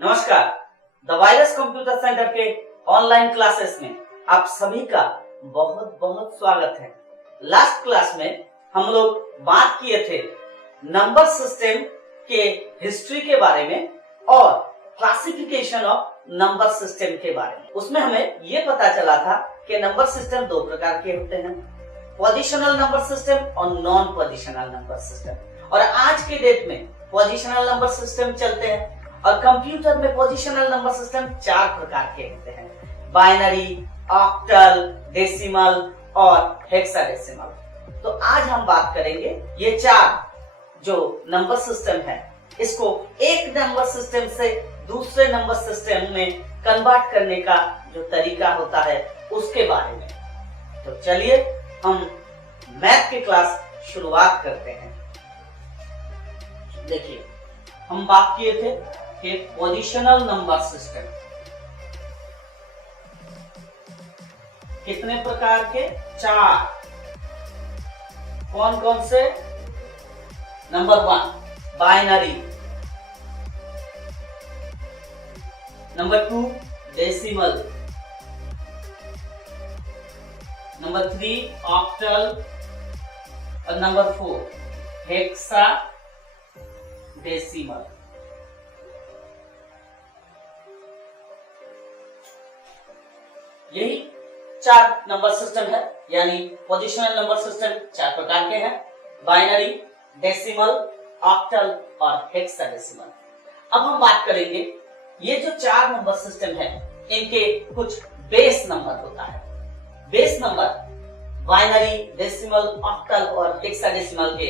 नमस्कार। The virus computer centre के online classes में आप सभी का बहुत बहुत स्वागत है। लास्ट क्लास में हम लोग बात किए थे नंबर सिस्टम के हिस्ट्री के बारे में और क्लासिफिकेशन ऑफ नंबर सिस्टम के बारे में। उसमें हमें ये पता चला था कि नंबर सिस्टम दो प्रकार के होते हैं, पोजिशनल नंबर सिस्टम और नॉन पोजिशनल नंबर सिस्टम। और आज के डेट में पोजिशनल नंबर सिस्टम चलते हैं और कंप्यूटर में पोजिशनल नंबर सिस्टम चार प्रकार के होते हैं, बाइनरी, ऑक्टल, डेसिमल और हेक्साडेसिमल। तो आज हम बात करेंगे ये चार जो नंबर सिस्टम है, इसको एक नंबर सिस्टम से दूसरे नंबर सिस्टम में कन्वर्ट करने का जो तरीका होता है उसके बारे में। तो चलिए हम मैथ की क्लास शुरुआत करते हैं। देखिए, हम बात किए थे कि पोजिशनल नंबर सिस्टम कितने प्रकार के, चार। कौन कौन से? Number 1 binary, number 2 decimal, number 3 octal और नंबर 4 हेक्सा डेसिमल। यही चार नंबर सिस्टम है, यानी पोजिशनल नंबर सिस्टम चार प्रकार के हैं, बाइनरी, डेसिमल, ऑक्टल और हेक्साडेसिमल। अब हम बात करेंगे ये जो चार नंबर सिस्टम है इनके कुछ बेस नंबर होता है। Base number binary, decimal, octal और हेक्साडेसिमल के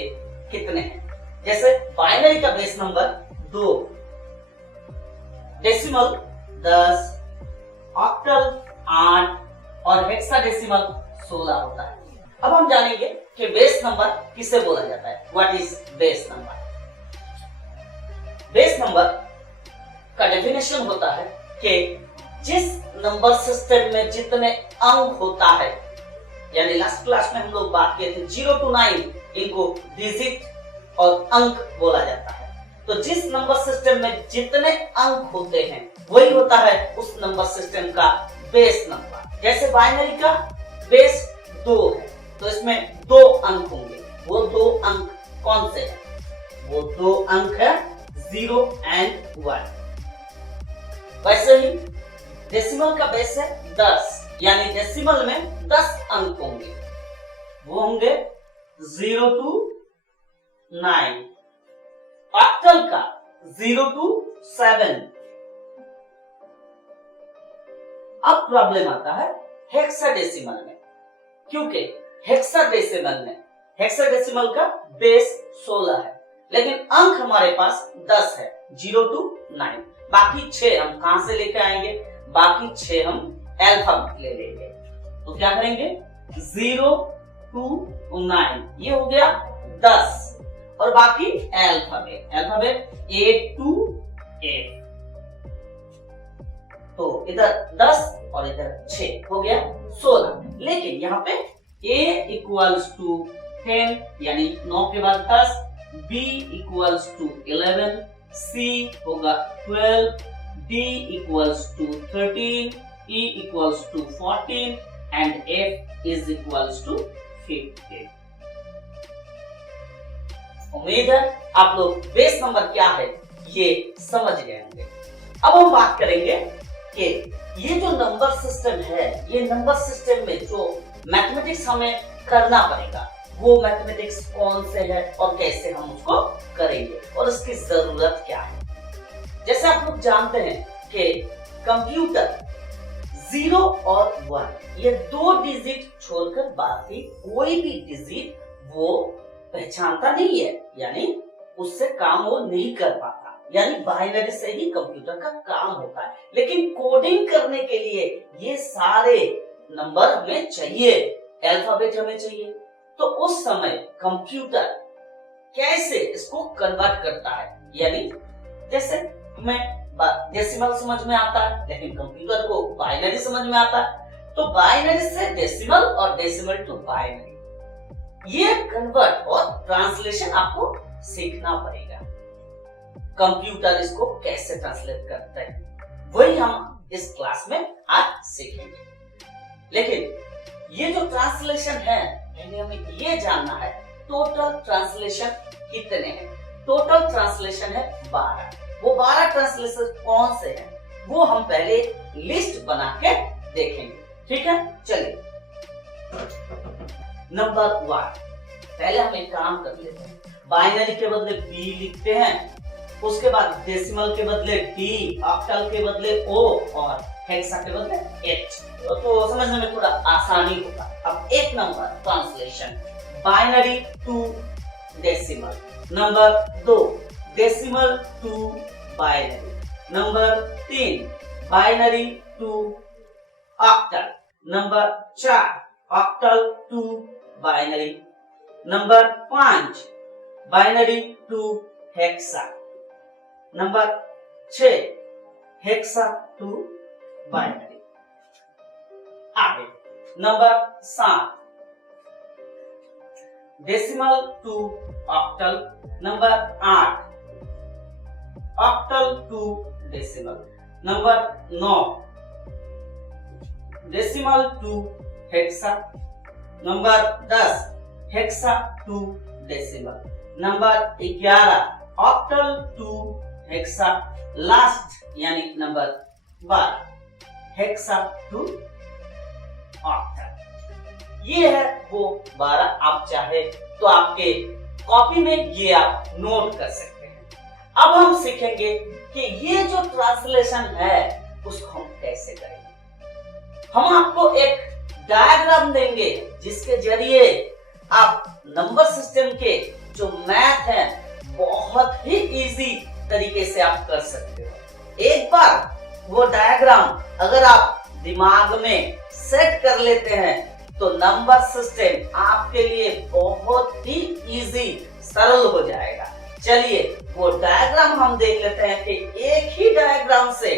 कितने हैं? जैसे बाइनरी का बेस नंबर 2, डेसिमल 10, ऑक्टल 8 और हेक्साडेसिमल 16 होता है। अब हम जानेंगे कि बेस नंबर किसे बोला जाता है। What is base number? Base number का डेफिनेशन होता है कि जिस नंबर सिस्टम में जितने अंक होता है, यानी लास्ट क्लास में हम लोग बात किए थे 0 to 9 इनको डिजिट और अंक बोला जाता है। तो जिस नंबर सिस्टम में जितने अंक होते हैं वही होता है उस नंबर सिस्टम का बेस नंबर। जैसे बाइनरी का बेस 2 है तो इसमें 2 अंक होंगे। वो 2 अंक कौन से हैं? वो 2 अंक है 0 and 1। वैसे ही डेसिमल का बेस है 10, यानी डेसिमल में 10 अंक होंगे, वो होंगे 0 to 9। ऑक्टल का 0 to 7। अब प्रॉब्लम आता है हेक्साडेसिमल में, क्योंकि हेक्साडेसिमल का बेस 16 है लेकिन अंक हमारे पास 10 है, 0 to 9। बाकी 6 हम कहां से लेकर आएंगे? बाकी 6 हम अल्फाबेट ले लेंगे। तो क्या करेंगे? 0 to 9 ये हो गया 10 और बाकी अल्फाबेट A to F। तो इधर 10 और इधर 6 हो गया 16। लेकिन यहाँ पे A इक्वल्स टू 10 यानी 9 के बाद 10, B इक्वल्स टू 11, C होगा 12, D equals to 13, E equals to 14 and F is equals to 15। उम्मीद है आप लोग बेस नंबर क्या है ये समझ गए होंगे। अब हम बात करेंगे कि ये जो नंबर सिस्टम है, ये नंबर सिस्टम में जो मैथमेटिक्स हमें करना पड़ेगा वो मैथमेटिक्स कौन से है और कैसे हम उसको करेंगे और उसकी जरूरत क्या है। जैसे आप लोग जानते हैं कि कंप्यूटर 0 और 1 ये 2 डिजिट छोड़कर बाकी कोई भी डिजिट वो पहचानता नहीं है, यानी उससे काम वो नहीं कर पाता। यानी बाइनरी से ही कंप्यूटर का काम होता है, लेकिन कोडिंग करने के लिए ये सारे नंबर हमें चाहिए, अल्फाबेट हमें चाहिए। तो उस समय कंप्यूटर कैसे इसको कन्वर्ट करता है, यानी जैसे हमें डेसिमल समझ में आता है लेकिन कंप्यूटर को बाइनरी समझ में आता है, तो बाइनरी से डेसिमल और डेसिमल टू बाइनरी ये कन्वर्ट और ट्रांसलेशन आपको सीखना पड़ेगा। कंप्यूटर इसको कैसे ट्रांसलेट करते हैं, वही हम इस क्लास में आज सीखेंगे। लेकिन ये जो ट्रांसलेशन है, पहले हमें ये जानना है टोटल ट्रांसलेशन कितने हैं। टोटल ट्रांसलेशन है 12। वो 12 ट्रांसलेशन कौन से हैं वो हम पहले लिस्ट बना के देखेंगे, ठीक है। चलिए नंबर 1, पहले हम एक काम कर लेते हैं। बाइनरी के बदले बी लिखते हैं, उसके बाद डेसिमल के बदले डी, ऑक्टल के बदले ओ और हेक्सा के बदले एच। तो समझने में थोड़ा आसानी होगा। अब एक number translation binary to decimal, number 2 decimal to binary, number 3 binary to octal, number 4 octal to binary, number 5 binary to hexa, number 6 hexa to binary. आगे number 7 decimal to octal, number 8 octal to decimal, number 9 decimal to hexa, number 10 hexa to decimal, number 11 octal to hexa, last यानी number 12 hexa to octal. ये है वो 12। आप चाहे तो आपके copy में ये आप नोट कर सकते हैं। अब हम सीखेंगे कि ये जो ट्रांसलेशन है उसको हम कैसे करेंगे। हम आपको एक डायग्राम देंगे जिसके जरिए आप नंबर सिस्टम के जो मैथ है बहुत ही इजी तरीके से आप कर सकते हो। एक बार वो डायग्राम अगर आप दिमाग में सेट कर लेते हैं तो नंबर सिस्टम आपके लिए बहुत ही इजी, सरल हो जाएगा। चलिए वो डायग्राम हम देख लेते हैं कि एक ही डायग्राम से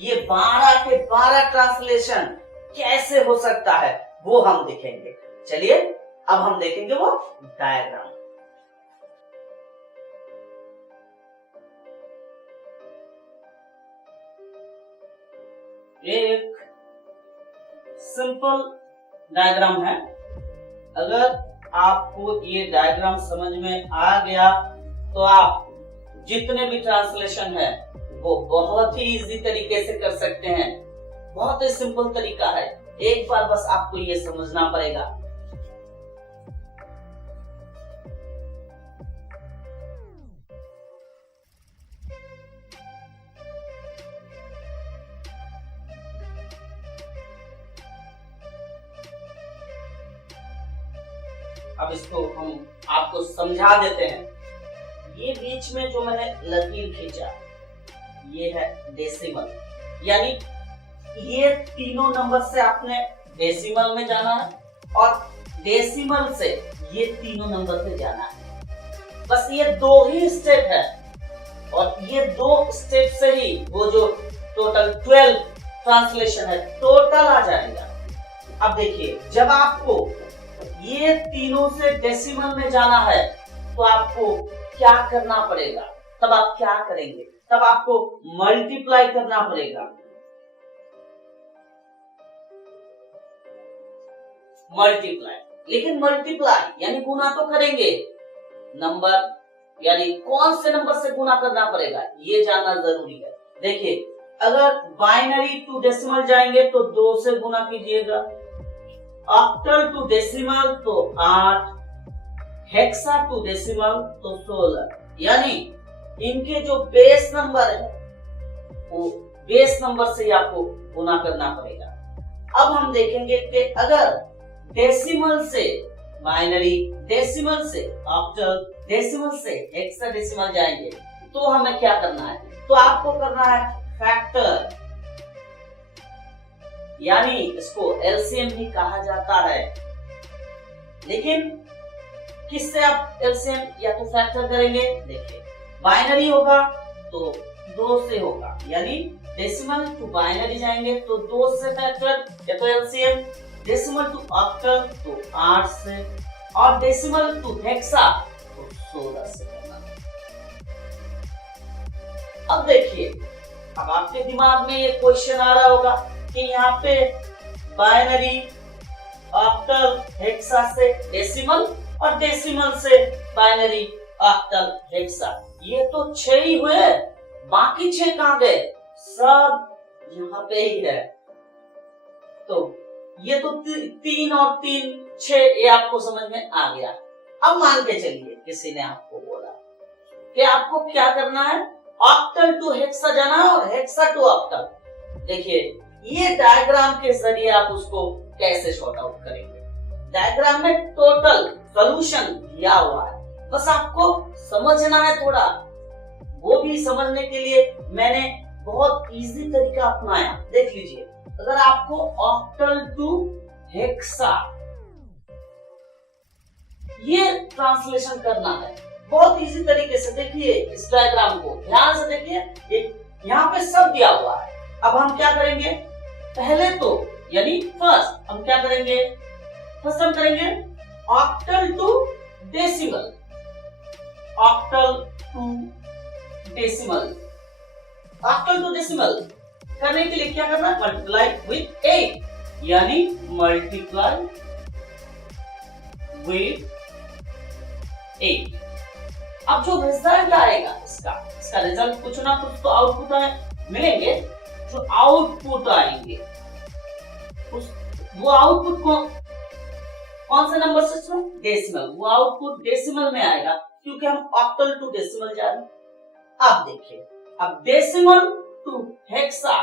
ये 12 के 12 ट्रांसलेशन कैसे हो सकता है वो हम देखेंगे। चलिए अब हम देखेंगे वो डायग्राम। एक सिंपल डायग्राम है। अगर आपको ये डायग्राम समझ में आ गया तो आप जितने भी ट्रांसलेशन है वो बहुत ही इजी तरीके से कर सकते हैं। बहुत ही सिंपल तरीका है, एक बार बस आपको ये समझना पड़ेगा। अब इसको हम आपको समझा देते हैं। ये बीच में जो मैंने लकीर खींचा ये है डेसिमल, यानी ये तीनों नंबर से आपने डेसिमल में जाना है और डेसिमल से ये तीनों नंबर पे जाना है। बस ये 2 ही स्टेप है और ये 2 स्टेप से ही वो जो टोटल 12 ट्रांसलेशन है टोटल आ जाएगा। अब देखिए जब आपको ये तीनों से डेसिमल में जाना है तो आपको क्या करना पड़ेगा, तब आप क्या करेंगे, तब आपको मल्टीप्लाई करना पड़ेगा। मल्टीप्लाई, लेकिन मल्टीप्लाई यानी गुना तो करेंगे, नंबर यानी कौन से नंबर से गुना करना पड़ेगा ये जानना जरूरी है। देखिए अगर बाइनरी टू डेसिमल जाएंगे तो 2 से गुना कीजिएगा, ऑक्टल टू डेसिमल तो 8, हेक्सा टू डेसिमल तो 16, यानी इनके जो बेस नंबर है वो बेस नंबर से आपको गुना करना पड़ेगा। अब हम देखेंगे कि अगर डेसिमल से बाइनरी, डेसिमल से ऑक्टल, डेसिमल से हेक्साडेसिमल जाएंगे तो हमें क्या करना है, तो आपको करना है फैक्टर, यानी इसको एलसीएम भी कहा जाता है। लेकिन किससे आप एलसीएम या तो फैक्टर करेंगे, देखिए बाइनरी होगा तो 2 से होगा, यानी डेसिमल टू बाइनरी जाएंगे तो 2 से फैक्टर या तो एलसीएम, डेसिमल टू ऑक्टल तो 8 से और डेसिमल टू हेक्सा तो 16 से करना। अब देखिए, अब आपके दिमाग में ये क्वेश्चन आ रहा होगा कि यहाँ पे बाइनरी ऑक्टल हेक्सा से डेसिमल और डेसिमल से बाइनरी ऑक्टल हेक्सा, ये तो 6 ही हुए, बाकी 6 कहां गए? सब यहाँ पे ही है। तो ये तो 3 और 3 6, ये आपको समझ में आ गया। अब मान के चलिए किसी ने आपको बोला कि आपको क्या करना है, ऑक्टल टू हेक्सा जाना है और हेक्सा टू ऑक्टल। देखिए ये डायग्राम के जरिए आप उसको कैसे शॉर्ट आउट करेंगे। डायग्राम में टोटल सॉल्यूशन दिया हुआ है, बस आपको समझना है थोड़ा। वो भी समझने के लिए मैंने बहुत इजी तरीका अपनाया। देख लीजिए, अगर आपको ऑक्टल टू हेक्सा ये ट्रांसलेशन करना है बहुत इजी तरीके से, देखिए इस डायग्राम को ध्यान से देखिए, यहाँ पे सब दिया हुआ है। अब हम क्या करेंगे, पहले तो यानी फर्स्ट हम क्या करेंगे, फर्स्ट हम करेंगे octal to decimal, octal to decimal. Octal to decimal करने के लिए क्या करना है, मल्टीप्लाई विथ 8, यानी मल्टीप्लाई विथ 8। अब जो रिजल्ट आएगा इसका रिजल्ट कुछ ना कुछ तो आउटपुट मिलेंगे। जो आउटपुट आएंगे वो आउटपुट कौन से नंबर से? डेसिमल। वो आउटपुट डेसिमल में आएगा क्योंकि हम ऑक्टल टू डेसिमल जा रहे हैं। अब देखिए, अब डेसिमल टू हेक्सा,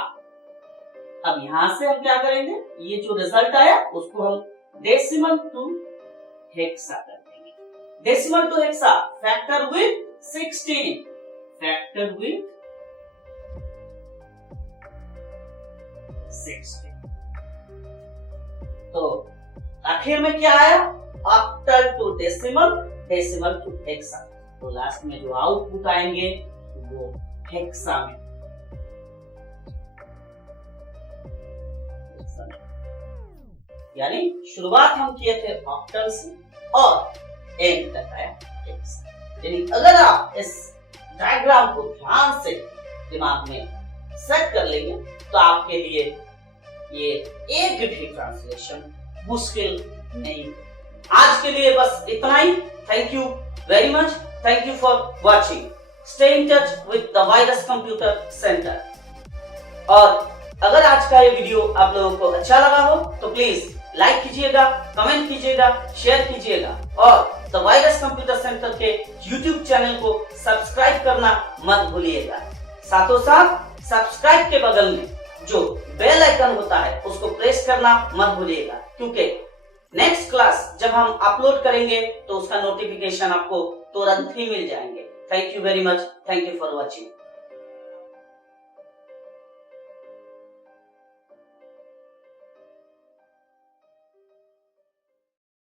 अब यहां से हम क्या करेंगे, ये जो रिजल्ट आया उसको हम डेसिमल टू हेक्सा कर देंगे। Decimal to hexa factor with 16, factor with 16। तो आखिर में क्या आया, octal to decimal, decimal to hexa. तो लास्ट में जो आउटपुट आएंगे वो हेक्सा में। यानी शुरुआत हम किए थे ऑक्टल से और एंड तक आया हेक्सा। यानी अगर आप इस डायग्राम को ध्यान से दिमाग में सेट कर लेंगे तो आपके लिए ये एक भी ट्रांसलेशन मुश्किल नहीं। आज के लिए बस इतना ही। Thank you very much. Thank you for watching. Stay in touch with the virus computer center. और अगर आज का ये वीडियो आप लोगों को अच्छा लगा हो तो प्लीज लाइक कीजिएगा, कमेंट कीजिएगा, शेयर कीजिएगा और द वायरस कंप्यूटर सेंटर के यूट्यूब चैनल को सब्सक्राइब करना मत भूलिएगा। साथों साथ सब्सक्राइब के बगल में जो बेल आइकन होता है उसको प्रेस करना मत भूलिएगा, क्योंकि नेक्स्ट क्लास जब हम अपलोड करेंगे तो उसका नोटिफिकेशन आपको तुरंत ही मिल जाएंगे। Thank you very much. Thank you for watching.